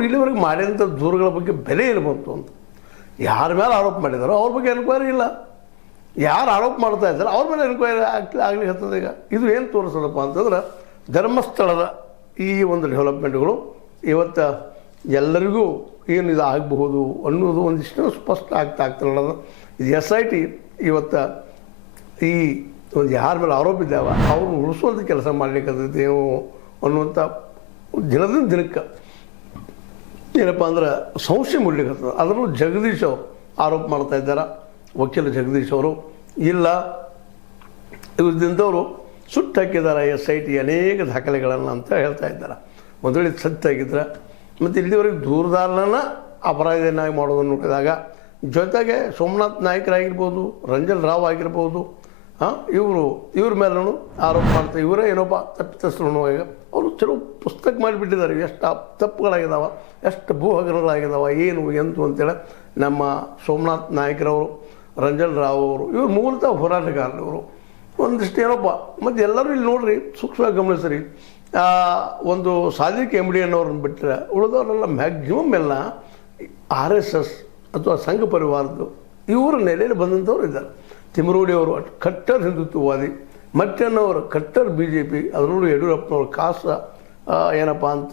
ಅವ್ರು ಇಲ್ಲಿವರೆಗೆ ಮಾಡಿದಂಥ ದೂರುಗಳ ಬಗ್ಗೆ ಬೆಲೆ ಏನು ಬಂತು ಅಂತ. ಯಾರ ಮೇಲೆ ಆರೋಪ ಮಾಡಿದಾರೋ ಅವ್ರ ಬಗ್ಗೆ ಎನ್ಕ್ವೈರಿ ಇಲ್ಲ, ಯಾರು ಆರೋಪ ಮಾಡ್ತಾ ಇದ್ದಾರೆ ಅವ್ರ ಮೇಲೆ ಎನ್ಕ್ವೈರಿ ಆಗ್ಲಿಕ್ಕೆ ಈಗ. ಇದು ಏನು ತೋರಿಸೋದಪ್ಪ ಅಂತಂದ್ರೆ ಧರ್ಮಸ್ಥಳದ ಈ ಒಂದು ಡೆವಲಪ್ಮೆಂಟ್ಗಳು ಇವತ್ತು ಎಲ್ಲರಿಗೂ ಏನು ಇದು ಆಗಬಹುದು ಅನ್ನೋದು ಒಂದಿಷ್ಟು ಸ್ಪಷ್ಟ ಆಗ್ತಿಲ್ಲ. ಇದು SIT ಇವತ್ತು ಈ ಒಂದು ಯಾರ ಮೇಲೆ ಆರೋಪ ಇದ್ದಾವ ಅವ್ರನ್ನ ಉಳಿಸುವಂಥ ಕೆಲಸ ಮಾಡಲಿಕ್ಕೇವು ಅನ್ನುವಂಥ ದಿನದಿಂದ ದಿನಕ್ಕೆ ಏನಪ್ಪ ಅಂದ್ರೆ ಸಂಶಯ ಮೂಡಲಿಕ್ಕೆ. ಅದನ್ನು ಜಗದೀಶ್ ಅವರು ಆರೋಪ ಮಾಡ್ತಾ ಇದ್ದಾರೆ, ವಕೀಲ ಜಗದೀಶ್ ಅವರು. ಇಲ್ಲ ಇವ್ರದಿಂದವರು ಸುಟ್ಟು ಹಾಕಿದ್ದಾರೆ SIT ಅನೇಕ ದಾಖಲೆಗಳನ್ನು ಅಂತ ಹೇಳ್ತಾ ಇದ್ದಾರೆ. ಒಂದು ವೇಳೆ ಸತ್ಯ ಆಗಿದ್ರೆ ಮತ್ತು ಇಲ್ಲಿವರೆಗೆ ದೂರದಾರನ ಅಪರಾಧಿಯನ್ನಾಗಿ ಮಾಡೋದನ್ನು ನೋಡಿದಾಗ ಜೊತೆಗೆ ಸೋಮನಾಥ್ ನಾಯ್ಕರಾಗಿರ್ಬೋದು, ರಂಜನ್ ರಾವ್ ಆಗಿರ್ಬೋದು, ಇವ್ರ ಮೇಲೂ ಆರೋಪ ಮಾಡ್ತಾರೆ. ಇವರೇ ಏನೊಬ್ಬ ತಪ್ಪಿತಸ್ಥರು. ಈಗ ಅವರು ಕೆಲವು ಪುಸ್ತಕ ಮಾಡಿಬಿಟ್ಟಿದ್ದಾರೆ, ಎಷ್ಟು ತಪ್ಪುಗಳಾಗಿದ್ದಾವೆ, ಎಷ್ಟು ಭೂ ಹಗರಣಗಳಾಗಿದ್ದಾವೆ, ಏನು ಎಂತು ಅಂತೇಳಿ. ನಮ್ಮ ಸೋಮನಾಥ್ ನಾಯ್ಕರವರು, ರಂಜನ್ ರಾವ್ ಅವರು ಇವರು ಮೂಲತಃ ಹೋರಾಟಗಾರರು. ಇವರು ಒಂದಿಷ್ಟು ಏನೊಬ್ಬ ಮತ್ತು ಎಲ್ಲರೂ ಇಲ್ಲಿ ನೋಡ್ರಿ ಸೂಕ್ಷ್ಮವಾಗಿ ಗಮನಿಸ್ರಿ. ಒಂದು ಸಾದಿಕ್ MD ಅನ್ನೋರನ್ನ ಬಿಟ್ಟರೆ ಉಳಿದವರೆಲ್ಲ ಮ್ಯಾಕ್ಸಿಮಮ್ ಎಲ್ಲ RSS ಅಥವಾ ಸಂಘ ಪರಿವಾರದ್ದು ಇವರ ನೆಲೆಯಲ್ಲಿ ಬಂದಂಥವ್ರು ಇದ್ದಾರೆ. ತಿಮರೋಡಿ ಅವರು ಕಟ್ಟರ್ ಹಿಂದುತ್ವವಾದಿ, ಮಟ್ಟಣ್ಣವರು ಕಟ್ಟರ್ BJP, ಅದರಲ್ಲೂ ಯಡಿಯೂರಪ್ಪನವರು ಕಾಸ ಏನಪ್ಪ ಅಂತ